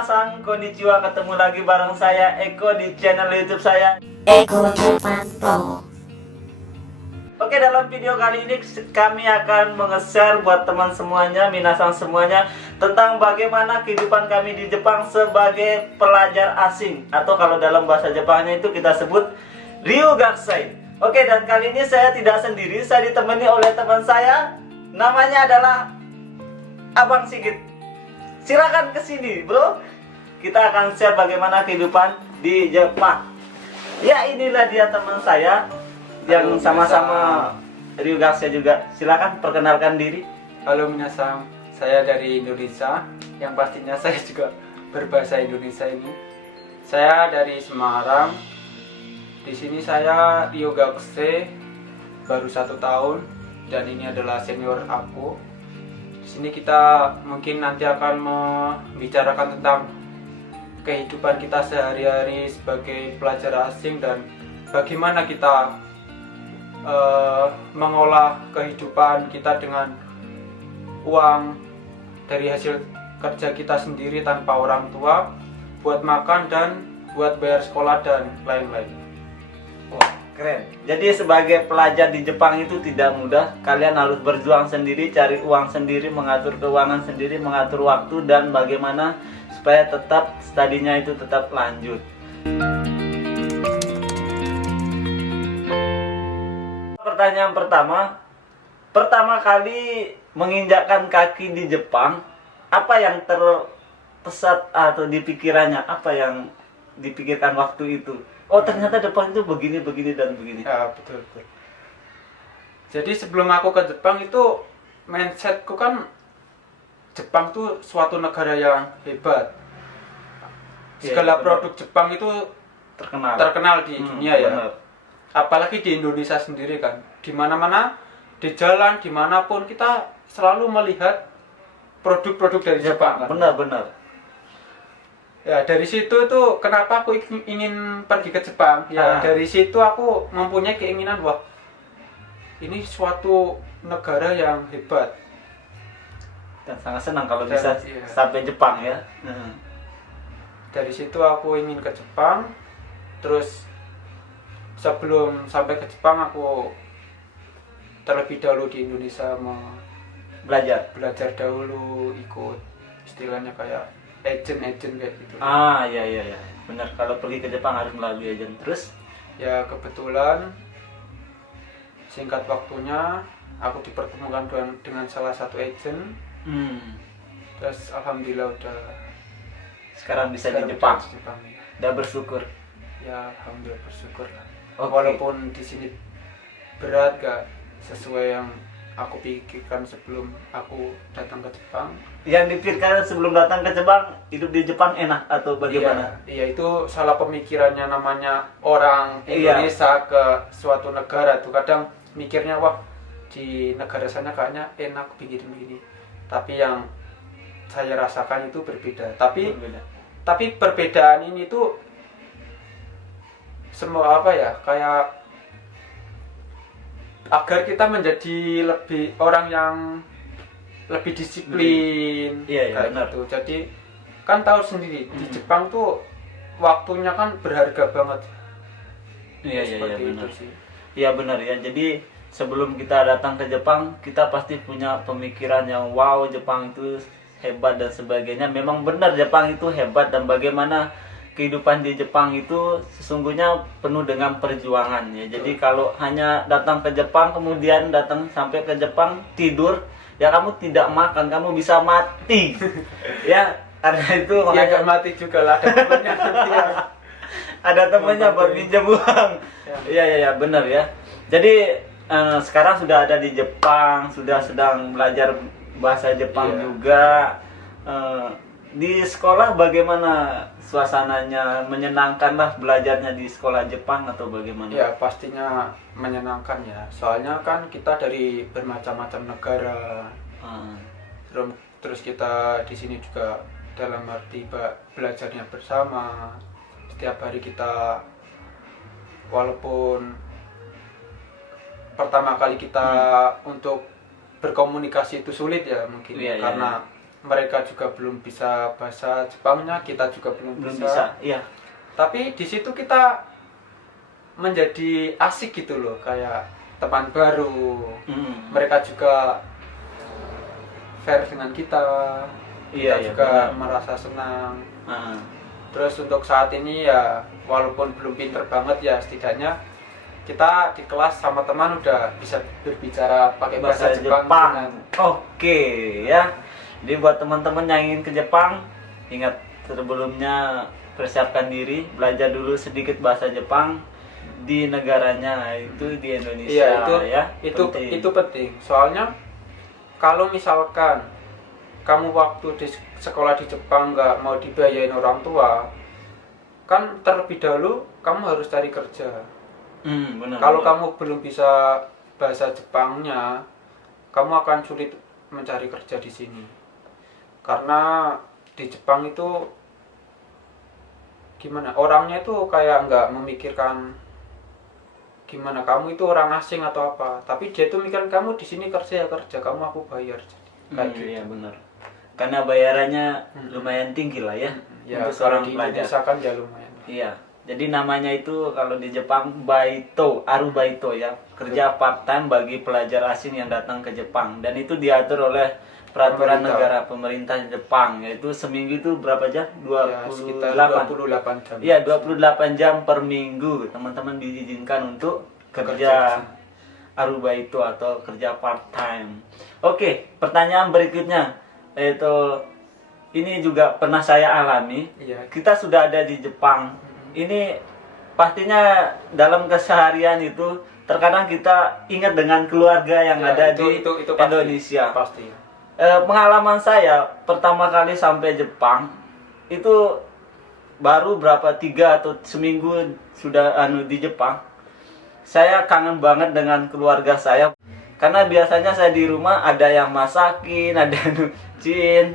minasan, konnichiwa, ketemu lagi bareng saya Eko di channel YouTube saya Eko Jepanto. Oke, dalam video kali ini kami akan menge-share buat teman semuanya, minasan semuanya, tentang bagaimana kehidupan kami di Jepang sebagai pelajar asing, atau kalau dalam bahasa Jepangnya itu kita sebut Ryugakusei. Oke, dan kali ini saya tidak sendiri, saya ditemani oleh teman saya, namanya adalah Abang Sigit. Silakan ke sini, bro. Kita akan share bagaimana kehidupan di Jepang. Ya, inilah dia teman saya yang sama-sama Ryugakusei juga. Silakan perkenalkan diri. Halo minasan, saya dari Indonesia. Yang pastinya saya juga berbahasa Indonesia ini. Saya dari Semarang. Di sini saya Ryugakusei baru 1 tahun dan ini adalah senior aku. Di sini kita mungkin nanti akan membicarakan tentang kehidupan kita sehari-hari sebagai pelajar asing dan bagaimana kita mengolah kehidupan kita dengan uang dari hasil kerja kita sendiri tanpa orang tua buat makan dan buat bayar sekolah dan lain-lain. Wah, keren. Jadi sebagai pelajar di Jepang itu tidak mudah. Kalian harus berjuang sendiri, cari uang sendiri, mengatur keuangan sendiri, mengatur waktu, dan bagaimana supaya tetap studinya itu tetap lanjut. Pertanyaan pertama kali menginjakkan kaki di Jepang, apa yang terpesat atau di pikirannya? Apa yang dipikirkan waktu itu? Oh, ternyata Jepang itu begini dan begini. Ya, betul. Jadi sebelum aku ke Jepang itu mindsetku kan Jepang tuh suatu negara yang hebat. Segala produk Jepang itu terkenal di dunia ya. Benar. Apalagi di Indonesia sendiri kan. Di mana-mana, di jalan, dimanapun kita selalu melihat produk-produk dari Jepang kan. Benar. Ya dari situ tuh kenapa aku ingin pergi ke Jepang. Ya dari situ aku mempunyai keinginan wah ini suatu negara yang hebat. Dan sangat senang kalau bisa sampai Jepang ya. Dari situ aku ingin ke Jepang. Terus sebelum sampai ke Jepang aku terlebih dahulu di Indonesia mau belajar dahulu, ikut istilahnya kayak agent kayak gitu. Iya. Benar, kalau pergi ke Jepang harus melalui agent. Terus ya kebetulan singkat waktunya aku dipertemukan dengan salah satu agent. Terus alhamdulillah udah sekarang bisa di Jepang. Ya. Udah bersyukur. Ya alhamdulillah bersyukur lah. Okay. Walaupun di sini berat gak sesuai yang aku pikirkan sebelum aku datang ke Jepang. Yang dipikirkan sebelum datang ke Jepang, hidup di Jepang enak atau bagaimana? Iya itu salah pemikirannya, namanya orang Indonesia ke suatu negara tuh kadang mikirnya wah di negara sana kayaknya enak begini. Tapi yang saya rasakan itu berbeda. Tapi perbedaan ini tuh semua kayak agar kita menjadi lebih orang yang lebih disiplin. Iya, benar. Gitu. Jadi kan tahu sendiri di Jepang tuh waktunya kan berharga banget. Iya benar sih. Iya benar ya. Jadi sebelum kita datang ke Jepang, kita pasti punya pemikiran yang wow, Jepang itu hebat dan sebagainya. Memang benar Jepang itu hebat, dan bagaimana kehidupan di Jepang itu sesungguhnya penuh dengan perjuangan ya. Jadi kalau hanya datang ke Jepang kemudian datang sampai ke Jepang tidur, ya kamu tidak makan, kamu bisa mati. Ya, karena itu ya gak mati juga lah, ada temannya nanti ya. Ada temannya buat pinjam uang. Iya benar ya. Jadi sekarang sudah ada di Jepang, sudah sedang belajar bahasa Jepang juga. Di sekolah bagaimana suasananya? Menyenangkan lah belajarnya di sekolah Jepang atau bagaimana? Ya pastinya menyenangkan ya. Soalnya kan kita dari bermacam-macam negara. Terus kita di sini juga dalam arti belajarnya bersama. Setiap hari kita, walaupun pertama kali kita untuk berkomunikasi itu sulit ya mungkin karena mereka juga belum bisa bahasa Jepangnya, kita juga belum bisa. Iya. Tapi di situ kita menjadi asik gitu loh, kayak teman baru. Mereka juga fair dengan kita. Iya, Kita juga merasa senang. Terus untuk saat ini ya walaupun belum pinter banget ya, setidaknya kita di kelas sama teman udah bisa berbicara pakai bahasa Jepang. Oke ya. Jadi buat teman-teman yang ingin ke Jepang, ingat sebelumnya persiapkan diri, belajar dulu sedikit bahasa Jepang di negaranya, itu di Indonesia. Iya, itu penting. Soalnya kalau misalkan kamu waktu di sekolah di Jepang nggak mau dibayarin orang tua, kan terlebih dahulu kamu harus cari kerja. Kalau kamu belum bisa bahasa Jepangnya, kamu akan sulit mencari kerja di sini. Karena di Jepang itu gimana? Orangnya itu kayak nggak memikirkan gimana kamu itu orang asing atau apa. Tapi dia itu mikir kamu di sini kerja ya kerja, kamu aku bayar. Kayak gitu. Iya benar. Karena bayarannya lumayan tinggi lah ya. Ya, untuk kalau seorang di pelajar. Indonesia kan ya lumayan. Iya. Jadi namanya itu kalau di Jepang baito, arubaito ya, kerja part time bagi pelajar asing yang datang ke Jepang, dan itu diatur oleh peraturan negara pemerintah Jepang, yaitu seminggu itu berapa jam? Ya, sekitar 28 jam. Iya, 28 jam per minggu teman-teman diizinkan untuk kerja arubaito atau kerja part time. Oke, pertanyaan berikutnya yaitu ini juga pernah saya alami. Iya. Kita sudah ada di Jepang. Ini pastinya dalam keseharian itu terkadang kita ingat dengan keluarga yang Ya, ada itu di pasti, Indonesia. Pasti. Pengalaman saya pertama kali sampai Jepang itu baru berapa 3 atau seminggu sudah di Jepang. Saya kangen banget dengan keluarga saya karena biasanya saya di rumah ada yang masakin, ada yang nyuciin,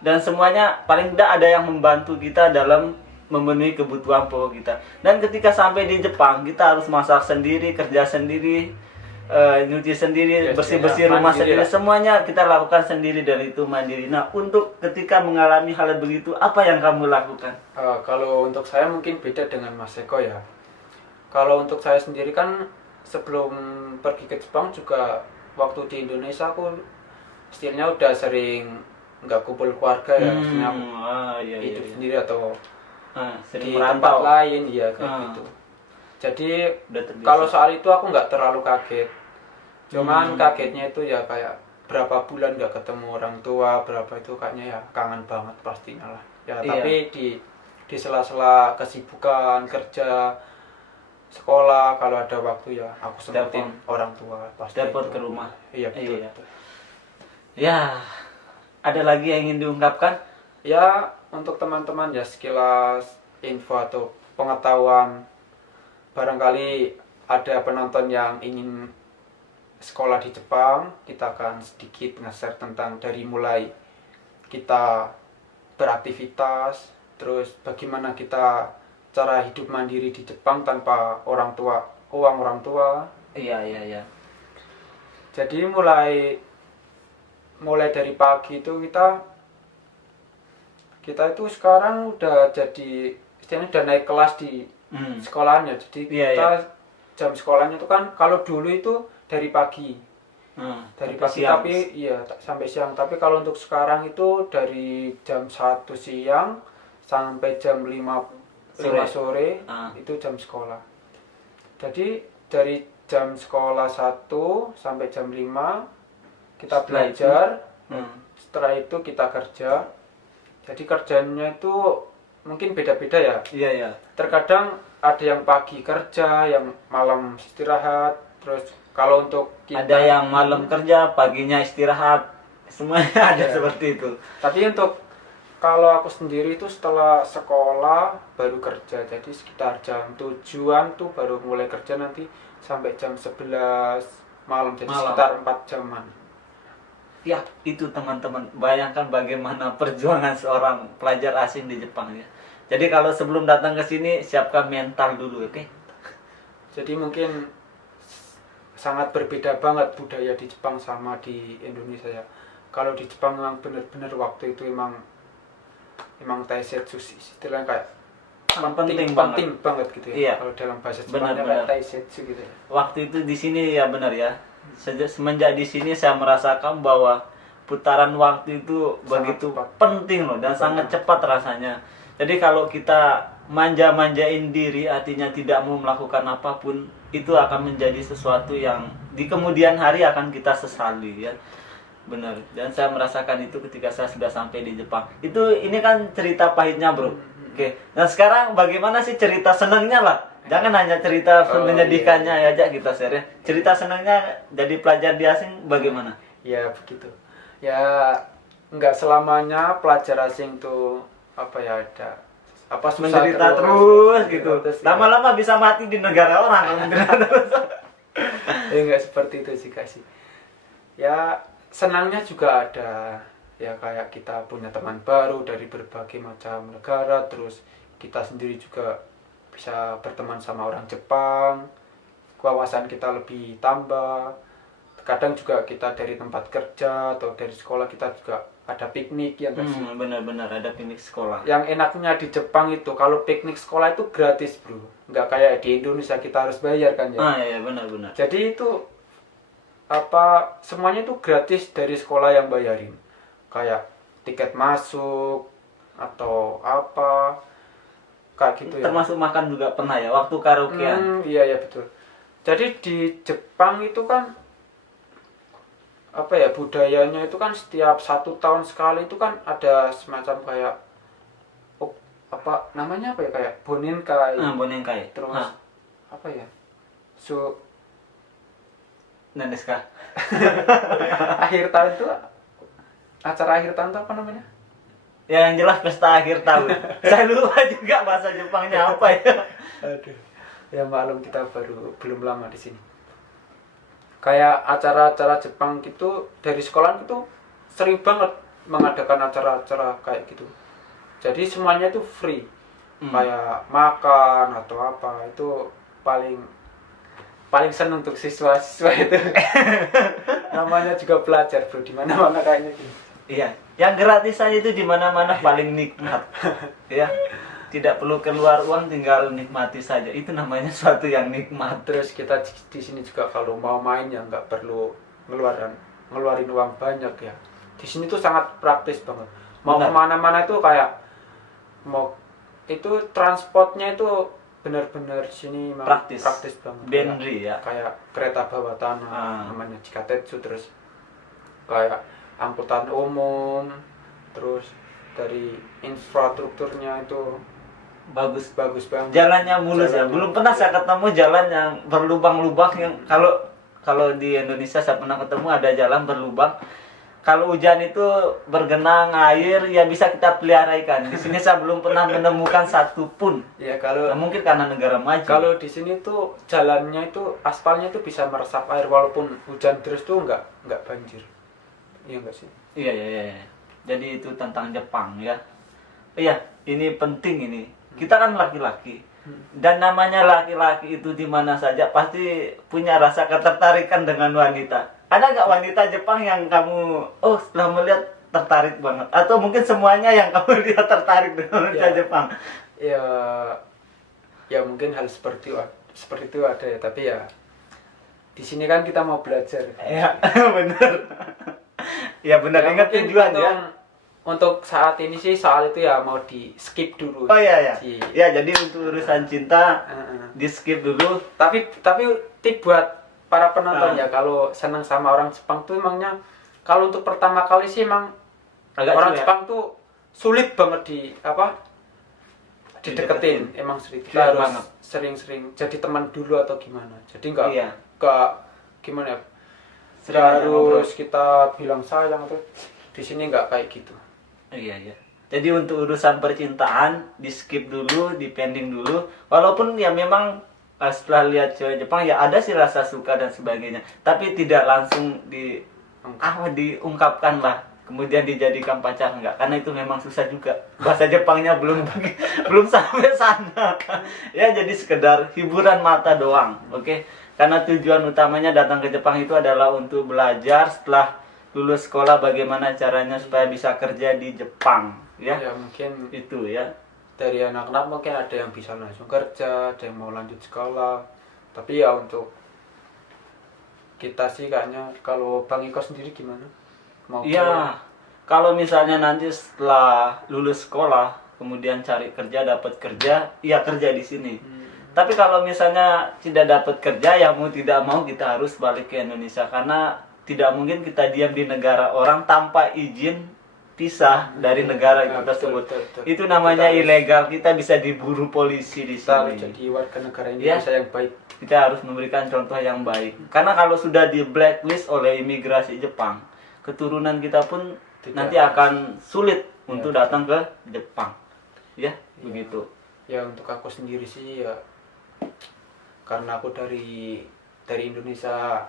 dan semuanya paling tidak ada yang membantu kita dalam memenuhi kebutuhan pokok kita. Dan ketika sampai di Jepang, kita harus masak sendiri, kerja sendiri, nyuci sendiri, bersih-bersih rumah sendiri, semuanya kita lakukan sendiri, dan itu mandiri. Nah, untuk ketika mengalami hal begitu, apa yang kamu lakukan? Kalau untuk saya mungkin beda dengan Mas Eko ya. Kalau untuk saya sendiri kan sebelum pergi ke Jepang juga waktu di Indonesia aku istilahnya udah sering nggak kumpul keluarga ya, maksudnya aku hidup sendiri atau sering di tempat lain ya kayak gitu. Jadi kalau soal itu aku nggak terlalu kaget. Cuman kagetnya itu ya kayak berapa bulan nggak ketemu orang tua, berapa itu kayaknya ya kangen banget pastinya lah. Ya tapi di sela-sela kesibukan kerja, sekolah, kalau ada waktu ya aku sempetin orang tua pasti. Telepon ke rumah. Iya betul. Ya, ada lagi yang ingin diungkapkan? Ya, untuk teman-teman ya sekilas info atau pengetahuan, barangkali ada penonton yang ingin sekolah di Jepang, kita akan sedikit nge-share tentang dari mulai kita beraktivitas, terus bagaimana kita cara hidup mandiri di Jepang tanpa uang orang tua. Iya. Jadi mulai dari pagi itu kita itu sekarang udah jadi istilahnya udah naik kelas di sekolahnya. Jadi kita jam sekolahnya itu kan kalau dulu itu dari pagi. Dari pagi siang. Tapi sampai siang. Tapi kalau untuk sekarang itu dari jam 1 siang sampai jam 5 sore itu jam sekolah. Jadi dari jam sekolah 1 sampai jam 5 kita belajar. Setelah itu kita kerja. Jadi kerjanya itu mungkin beda-beda ya. Iya. Terkadang ada yang pagi kerja, yang malam istirahat. Terus kalau untuk kita ada yang malam kerja, paginya istirahat. Semuanya ada seperti itu. Tapi untuk kalau aku sendiri itu setelah sekolah baru kerja. Jadi sekitar jam 7-an tuh baru mulai kerja, nanti sampai jam 11 malam. Jadi sekitar 4 jaman. Ya, itu teman-teman. Bayangkan bagaimana perjuangan seorang pelajar asing di Jepang ya. Jadi kalau sebelum datang ke sini, siapkan mental dulu, oke? Jadi mungkin sangat berbeda banget budaya di Jepang sama di Indonesia ya. kalau di Jepang memang benar-benar waktu itu emang taisetsu istilahnya kayak penting banget gitu ya. Iya. Kalau dalam bahasa Jepangnya Benar. kayak taisetsu gitu ya. Waktu itu di sini ya benar ya. Semenjak di sini saya merasakan bahwa putaran waktu itu Sangat begitu cepat. penting loh dan sangat cepat rasanya. Jadi kalau kita manja-manjain diri artinya tidak mau melakukan apapun, itu akan menjadi sesuatu yang di kemudian hari akan kita sesali ya. Benar. Dan saya merasakan itu ketika saya sudah sampai di Jepang. Ini kan cerita pahitnya, Bro. Oke. Nah, sekarang bagaimana sih cerita senangnya lah? Jangan hanya cerita menyedihkannya aja kita share ya. Cerita senangnya jadi pelajar di asing bagaimana? Ya begitu. Ya nggak selamanya pelajar asing tuh ada susah Menderita terus gitu. Lama-lama bisa mati di negara orang kalau menderita terus. Ya nggak seperti itu sih kasih. Ya senangnya juga ada. Ya kayak kita punya teman baru dari berbagai macam negara, terus kita sendiri juga bisa berteman sama orang Jepang, wawasan kita lebih tambah. Kadang juga kita dari tempat kerja atau dari sekolah kita juga ada piknik yang Benar-benar ada piknik sekolah. Yang enaknya di Jepang itu kalau piknik sekolah itu gratis, Bro. Nggak kayak di Indonesia kita harus bayar kan ya. Iya benar-benar. Jadi itu semuanya itu gratis dari sekolah yang bayarin. Kayak tiket masuk atau apa kayak gitu ya. Termasuk makan juga pernah ya waktu karaokean. Iya betul. Jadi di Jepang itu kan budayanya itu kan setiap 1 tahun sekali itu kan ada semacam kayak namanya kayak bonenkai. Bonenkai. Terus Nandeska. akhir tahun tuh acara akhir tahun tuh apa namanya? Ya, yang jelas pesta akhir tahun. Saya lupa juga bahasa Jepangnya apa ya. Aduh. Ya maklum kita belum lama di sini. Kayak acara-acara Jepang gitu dari sekolah itu sering banget mengadakan acara-acara kayak gitu. Jadi semuanya itu free. Kayak makan atau apa itu paling seneng untuk siswa-siswa itu. Namanya juga pelajar, Bro, di mana-mana kayaknya gitu. Iya, yang gratisan itu di mana-mana paling nikmat. Ya. Tidak perlu keluar uang, tinggal nikmati saja. Itu namanya suatu yang nikmat. Terus kita di sini juga kalau mau main ya nggak perlu ngeluarin uang banyak ya. Di sini tuh sangat praktis banget. Mau kemana-mana itu kayak itu transportnya itu benar-benar di sini praktis banget. Benri ya. Kayak kereta bawah tanah namanya Jikatetsu, terus kayak angkutan umum, terus dari infrastrukturnya itu bagus banget. Jalannya mulus ya. Belum pernah saya ketemu jalan yang berlubang-lubang yang kalau di Indonesia saya pernah ketemu ada jalan berlubang. Kalau hujan itu bergenang air ya bisa kita pelihara ikan. Di sini saya belum pernah menemukan satu pun. Ya mungkin karena negara maju. Kalau di sini tuh jalannya itu aspalnya itu bisa meresap air walaupun hujan terus tuh nggak banjir. Iya nggak sih? Iya. Jadi itu tentang Jepang ya. Iya, ini penting ini. Kita kan laki-laki. Dan namanya laki-laki itu di mana saja pasti punya rasa ketertarikan dengan wanita. Ada nggak wanita Jepang yang kamu setelah melihat tertarik banget? Atau mungkin semuanya yang kamu lihat tertarik dengan wanita Jepang? Ya mungkin hal seperti itu ada ya, tapi ya di sini kan kita mau belajar. Ya, benar. Ya benar, ingat tujuan ya. Untuk saat ini sih soal itu ya mau di skip dulu. Oh iya. Ya jadi untuk urusan cinta di skip dulu. Tapi tip buat para penonton ya, kalau senang sama orang Jepang tuh emangnya kalau untuk pertama kali sih emang agak orang sulit. Jepang tuh sulit banget dideketin. Emang sulit. Kita harus sering-sering jadi teman dulu atau gimana. Jadi nggak gimana ya? Harus kita bilang sayang tuh. Di sini nggak kayak gitu. Iya. Jadi untuk urusan percintaan di skip dulu, di pending dulu. Walaupun ya memang setelah lihat cewek Jepang ya ada sih rasa suka dan sebagainya. Tapi tidak langsung diungkapkan lah. Kemudian dijadikan pacar enggak. Karena itu memang susah juga. Bahasa Jepangnya belum sampai sana. Ya jadi sekedar hiburan mata doang. Oke. Karena tujuan utamanya datang ke Jepang itu adalah untuk belajar. Setelah lulus sekolah bagaimana caranya supaya bisa kerja di Jepang, ya. Ya mungkin Itu ya. dari anak-anak mungkin ada yang bisa langsung kerja, ada yang mau lanjut sekolah. Tapi ya untuk kita sih kayaknya, kalau Bang Iko sendiri gimana? Mau Iya. Kalau misalnya nanti setelah lulus sekolah, kemudian cari kerja, dapat kerja, ya kerja di sini. Tapi kalau misalnya tidak dapat kerja, ya mau tidak mau kita harus balik ke Indonesia, karena tidak mungkin kita diam di negara orang tanpa izin pisah dari negara Ya, kita tersebut. betul. Itu namanya Kita harus- ilegal. Kita bisa diburu polisi di kita harus sini. jadi warga negara Ya. Indonesia yang baik. Kita harus memberikan contoh yang baik. Karena kalau sudah di blacklist oleh imigrasi Jepang, keturunan kita pun Tidak nanti akan sulit untuk betul. datang ke Jepang. Ya, begitu. Ya untuk aku sendiri sih ya, karena aku dari Indonesia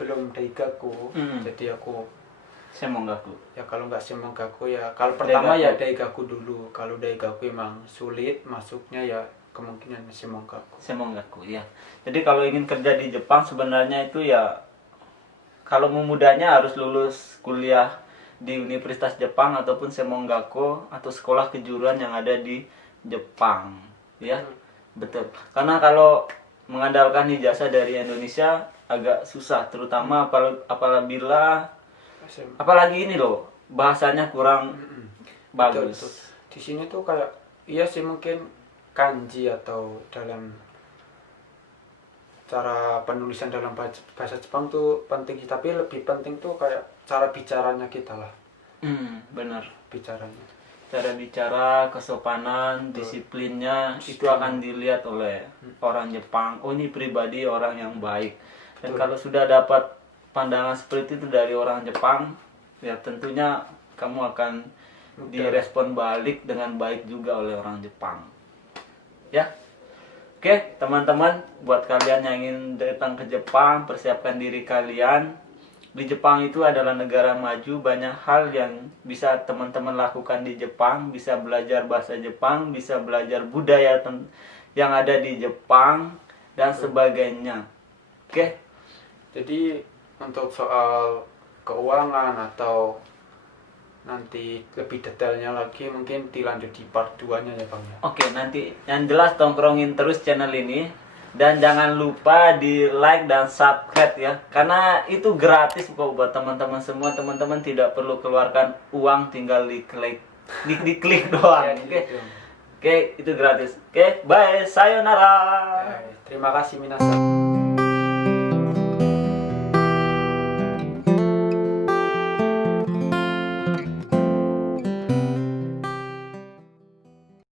belum daigaku, jadi aku Semongaku. ya kalau nggak semanggaku ya, kalau pertama Daigaku. ya daigaku dulu. Kalau daigaku emang sulit masuknya ya kemungkinan semanggaku. Semongaku, ya. Jadi kalau ingin kerja di Jepang sebenarnya itu ya, kalau memudahnya harus lulus kuliah di Universitas Jepang ataupun Semongaku atau sekolah kejuruan yang ada di Jepang, ya. Betul. Karena kalau mengandalkan ijazah dari Indonesia agak susah, terutama apabila apalagi ini loh, bahasanya kurang bagus. Betul. Di sini tuh kayak iya sih, mungkin kanji atau dalam cara penulisan dalam bahasa Jepang tuh penting sih, tapi lebih penting tuh kayak cara bicaranya kita lah, Benar. bicaranya. Cara bicara, kesopanan, disiplinnya itu akan dilihat oleh orang Jepang. Oh, ini pribadi orang yang baik. Dan kalau sudah dapat pandangan seperti itu dari orang Jepang, ya tentunya kamu akan direspon balik dengan baik juga oleh orang Jepang. Ya. Oke, teman-teman, buat kalian yang ingin datang ke Jepang, persiapkan diri kalian. Di Jepang itu adalah negara maju, banyak hal yang bisa teman-teman lakukan di Jepang, bisa belajar bahasa Jepang, bisa belajar budaya yang ada di Jepang dan sebagainya. Oke. Jadi untuk soal keuangan atau nanti lebih detailnya lagi mungkin dilanjut di part 2-nya ya Bang ya. Oke, nanti yang jelas tongkrongin terus channel ini. Dan jangan lupa di like dan subscribe ya, karena itu gratis kok buat teman-teman semua. Teman-teman tidak perlu keluarkan uang, tinggal diklik doang. Oke, itu gratis. Oke, bye, sayonara. Terima kasih minasan.